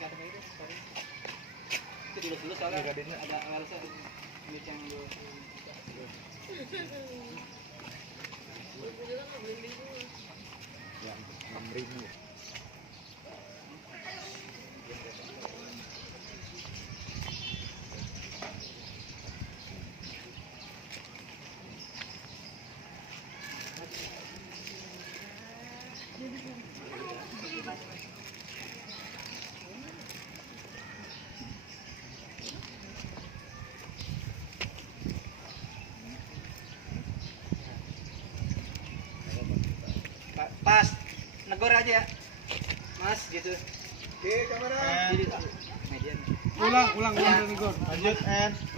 Itu dulu soalnya ada Elsa yang dulu. Ya, 6.000. Pas negor aja ya mas gitu. Oke, kamera. Jadi median Ulang negor. Lanjut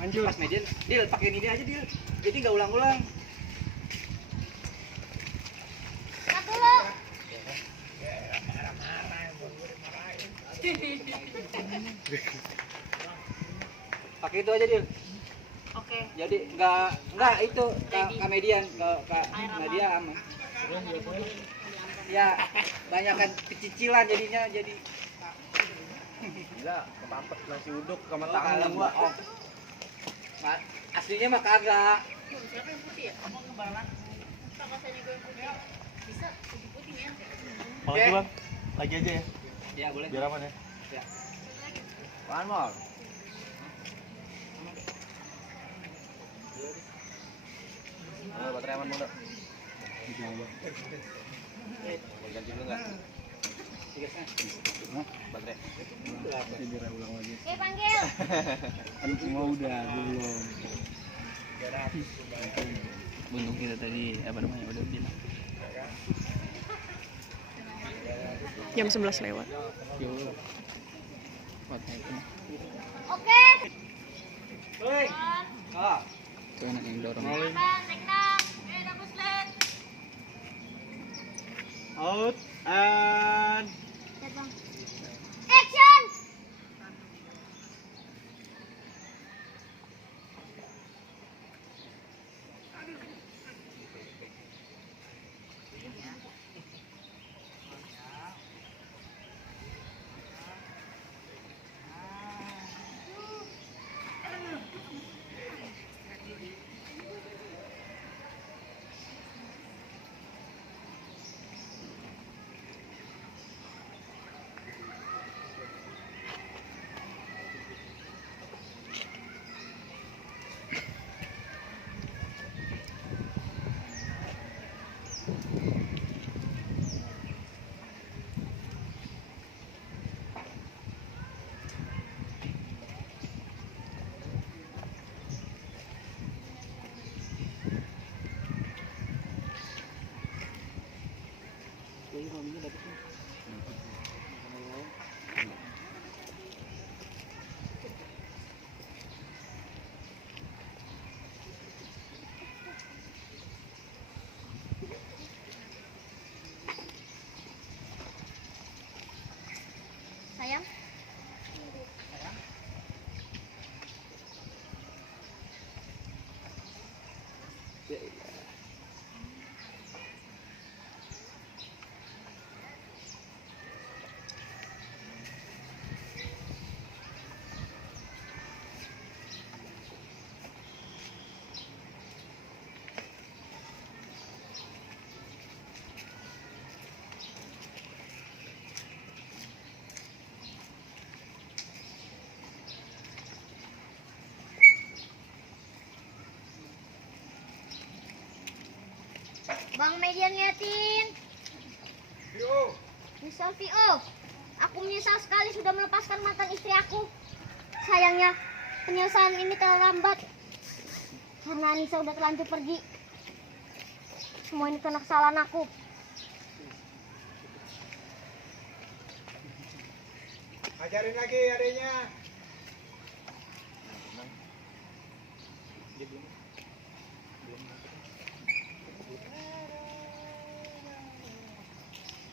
lanjut. pas median deal pakai ini aja deal, jadi nggak ulang-ulang. Pakai itu aja deal. Oke. Jadi nggak itu ke median ke media aman. Ya banyak kan kecicilan jadinya jadi. Gila, kepampet nasi uduk sama Oh, kalau gua aslinya mah kagak. Siapa yang putih ya? Mau ngebalan? Sama saya juga yang putih. Bisa putih nih ya. Lagi bang, lagi aja ya. Ya boleh. Biar aman ya. Ya. One more. Baterai aman mulu. Mau ganti dulu nggak? Baterai. Ulang lagi. Oke, panggil. Kan semua udah belum. Buntung kita tadi apa namanya udah bilang. Jam 11 lewat. Oke. Hei. Ah. Itu enak yang dorong. Abang, take down. Double sled. Out and Action. Sayang. Bang Median liatin. Misal VO. Aku menyesal sekali sudah melepaskan mantan istri aku. Sayangnya penyelesaian ini terlambat karena Anissa udah terlanjur pergi. Semua ini karena kesalahan aku. ajarin lagi adanya.